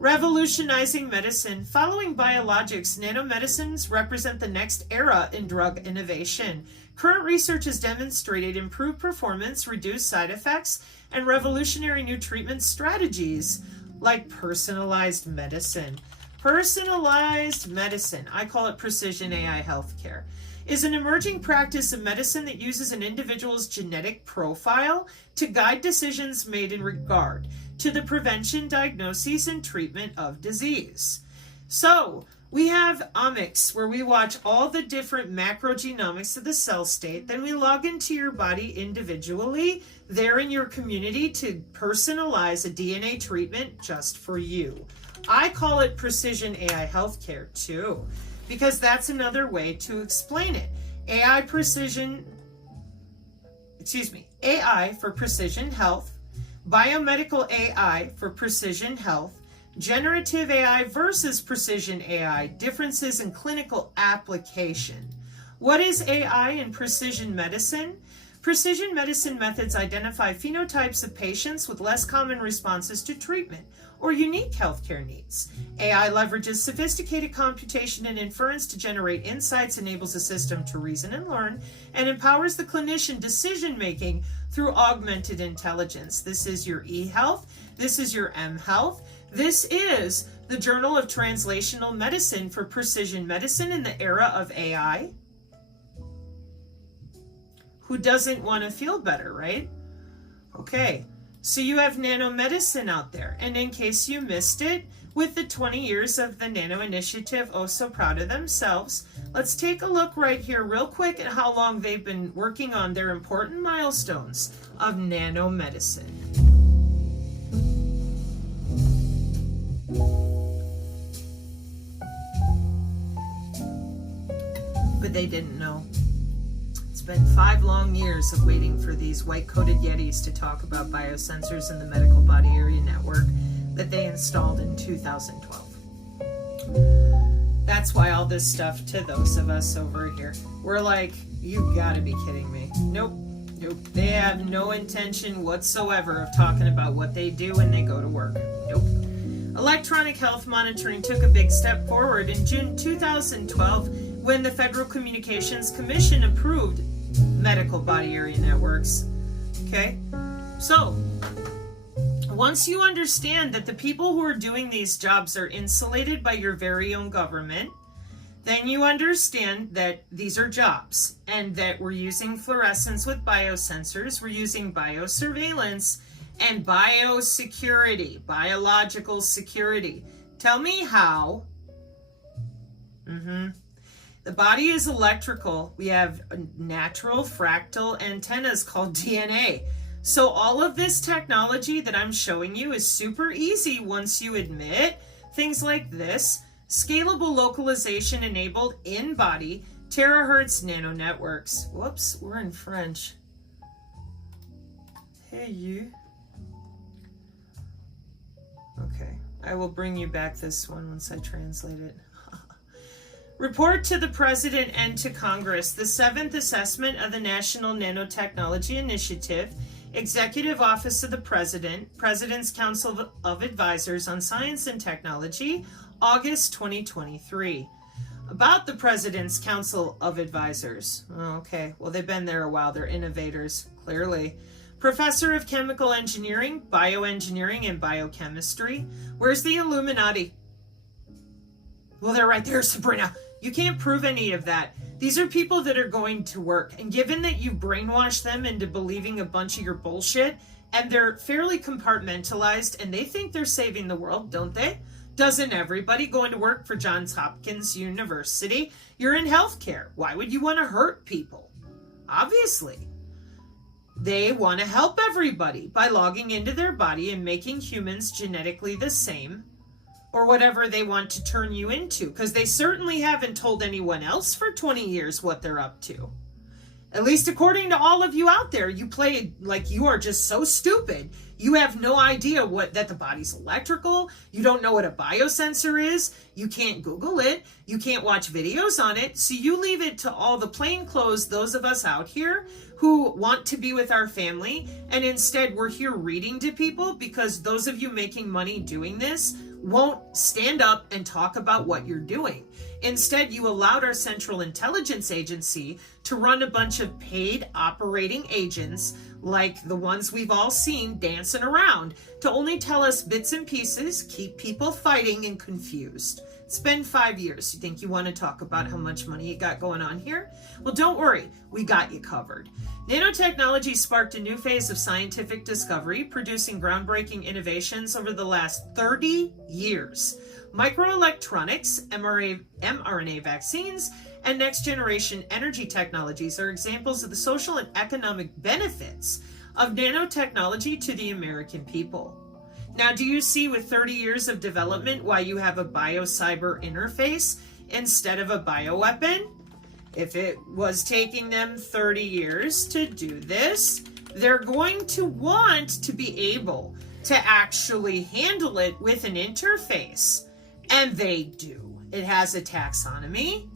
Revolutionizing medicine. Following biologics, nanomedicines represent the next era in drug innovation. Current research has demonstrated improved performance, reduced side effects, and revolutionary new treatment strategies like personalized medicine. Personalized medicine, I call it precision AI healthcare, is an emerging practice of medicine that uses an individual's genetic profile to guide decisions made in regard to the prevention, diagnosis, and treatment of disease. So we have omics, where we watch all the different macrogenomics of the cell state. Then we log into your body individually there in your community to personalize a DNA treatment just for you. I call it precision AI healthcare too, because that's another way to explain it. AI for precision health, biomedical AI for precision health, generative AI versus precision AI, differences in clinical application. What is AI in precision medicine? Precision medicine methods identify phenotypes of patients with less common responses to treatment or unique healthcare needs. AI leverages sophisticated computation and inference to generate insights, enables the system to reason and learn, and empowers the clinician decision-making through augmented intelligence. This is your eHealth. This is your mHealth. This is the Journal of Translational Medicine for precision medicine in the era of AI. Who doesn't want to feel better, right? Okay. So you have Nano-Medicine out there, and in case you missed it, with the 20 years of the Nano Initiative, oh so proud of themselves, let's take a look right here real quick at how long they've been working on their important milestones of Nano-Medicine. But they didn't know. It's been 5 long years of waiting for these white-coated Yetis to talk about biosensors in the medical body area network that they installed in 2012. That's why all this stuff, to those of us over here, we're like, you gotta be kidding me. Nope. They have no intention whatsoever of talking about what they do when they go to work. Nope. Electronic health monitoring took a big step forward in June 2012 when the Federal Communications Commission approved medical body area networks. Okay? So, once you understand that the people who are doing these jobs are insulated by your very own government, then you understand that these are jobs and that we're using fluorescence with biosensors, we're using biosurveillance and biosecurity, biological security. Tell me how. The body is electrical. We have natural fractal antennas called DNA. So all of this technology that I'm showing you is super easy once you admit things like this. Scalable localization enabled in-body terahertz nano networks. Whoops, we're in French. Hey, you. Okay, I will bring you back this one once I translate it. Report to the President and to Congress. The 7th Assessment of the National Nanotechnology Initiative, Executive Office of the President, President's Council of Advisors on Science and Technology, August 2023. About the President's Council of Advisors. Okay, well, they've been there a while. They're innovators, clearly. Professor of Chemical Engineering, Bioengineering, and Biochemistry. Where's the Illuminati? Well, they're right there, Sabrina. You can't prove any of that. These are people that are going to work. And given that you brainwashed them into believing a bunch of your bullshit, and they're fairly compartmentalized, and they think they're saving the world, don't they? Doesn't everybody going to work for Johns Hopkins University? You're in healthcare. Why would you want to hurt people? Obviously. They want to help everybody by logging into their body and making humans genetically the same, or whatever they want to turn you into, because they certainly haven't told anyone else for 20 years what they're up to. At least according to all of you out there, you play like you are just so stupid. You have no idea that the body's electrical. You don't know what a biosensor is. You can't Google it. You can't watch videos on it. So you leave it to all the plainclothes, those of us out here who want to be with our family. And instead we're here reading to people because those of you making money doing this won't stand up and talk about what you're doing. Instead, you allowed our Central Intelligence Agency to run a bunch of paid operating agents like the ones we've all seen dancing around to only tell us bits and pieces, keep people fighting and confused. It's been 5 years. You think you want to talk about how much money you got going on here? Well, don't worry. We got you covered. Nanotechnology sparked a new phase of scientific discovery, producing groundbreaking innovations over the last 30 years. Microelectronics, mRNA vaccines, and next-generation energy technologies are examples of the social and economic benefits of nanotechnology to the American people. Now, do you see with 30 years of development why you have a biocyber interface instead of a bioweapon? If it was taking them 30 years to do this, they're going to want to be able to actually handle it with an interface. And they do. It has a taxonomy.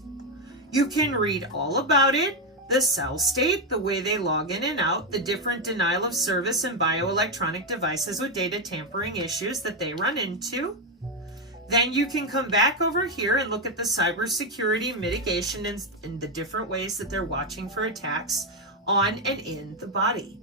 You can read all about it, the cell state, the way they log in and out, the different denial of service and bioelectronic devices with data tampering issues that they run into. Then you can come back over here and look at the cybersecurity mitigation and the different ways that they're watching for attacks on and in the body.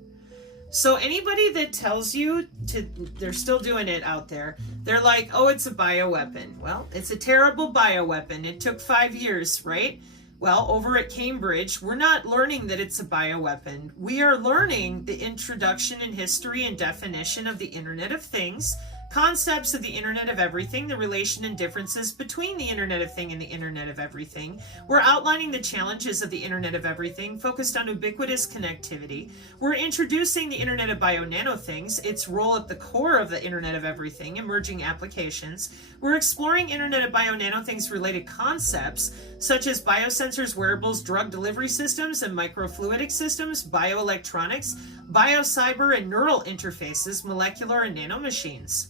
So anybody that tells you they're still doing it out there, they're like, oh, it's a bioweapon. Well, it's a terrible bioweapon. It took 5 years, right? Well, over at Cambridge, we're not learning that it's a bioweapon. We are learning the introduction and history and definition of the Internet of Things, concepts of the Internet of Everything, the relation and differences between the Internet of Thing and the Internet of Everything. We're outlining the challenges of the Internet of Everything, focused on ubiquitous connectivity. We're introducing the Internet of Bio-Nano Things, its role at the core of the Internet of Everything, emerging applications. We're exploring Internet of Bio-Nano Things related concepts, such as biosensors, wearables, drug delivery systems, and microfluidic systems, bioelectronics, biocyber and neural interfaces, molecular and nanomachines.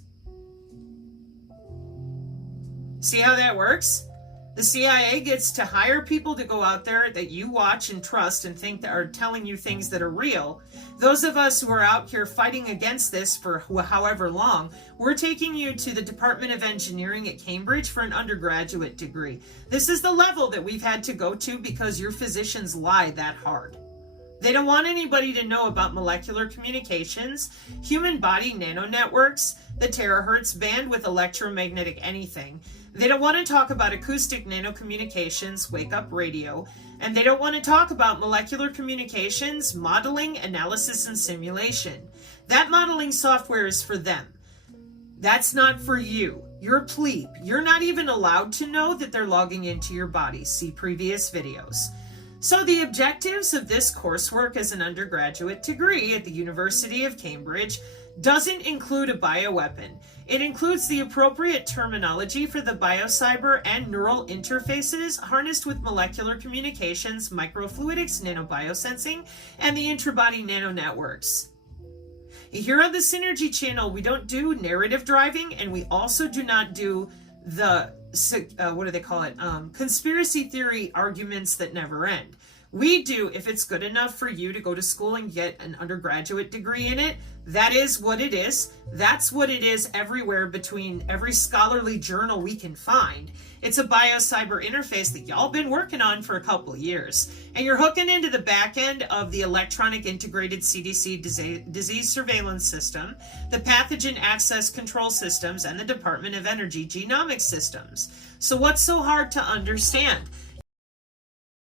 See how that works? The CIA gets to hire people to go out there that you watch and trust and think that are telling you things that are real. Those of us who are out here fighting against this for however long, we're taking you to the Department of Engineering at Cambridge for an undergraduate degree. This is the level that we've had to go to because your physicians lie that hard. They don't want anybody to know about molecular communications, human body nanonetworks, the terahertz band with electromagnetic anything. They don't want to talk about acoustic nanocommunications, wake-up radio, and they don't want to talk about molecular communications, modeling, analysis, and simulation. That modeling software is for them. That's not for you. You're a plebe. You're not even allowed to know that they're logging into your body. See previous videos. So the objectives of this coursework as an undergraduate degree at the University of Cambridge doesn't include a bioweapon. It includes the appropriate terminology for the biocyber and neural interfaces harnessed with molecular communications, microfluidics, nanobiosensing, and the intrabody nanonetworks. Here on the Synergy channel, we don't do narrative driving, and we also do not do the what do they call it? Conspiracy theory arguments that never end. We do, if it's good enough for you to go to school and get an undergraduate degree in it, that is what it is. That's what it is everywhere between every scholarly journal we can find. It's a biocyber interface that y'all been working on for a couple of years. And you're hooking into the back end of the electronic integrated CDC disease surveillance system, the pathogen access control systems, and the Department of Energy genomic systems. So what's so hard to understand?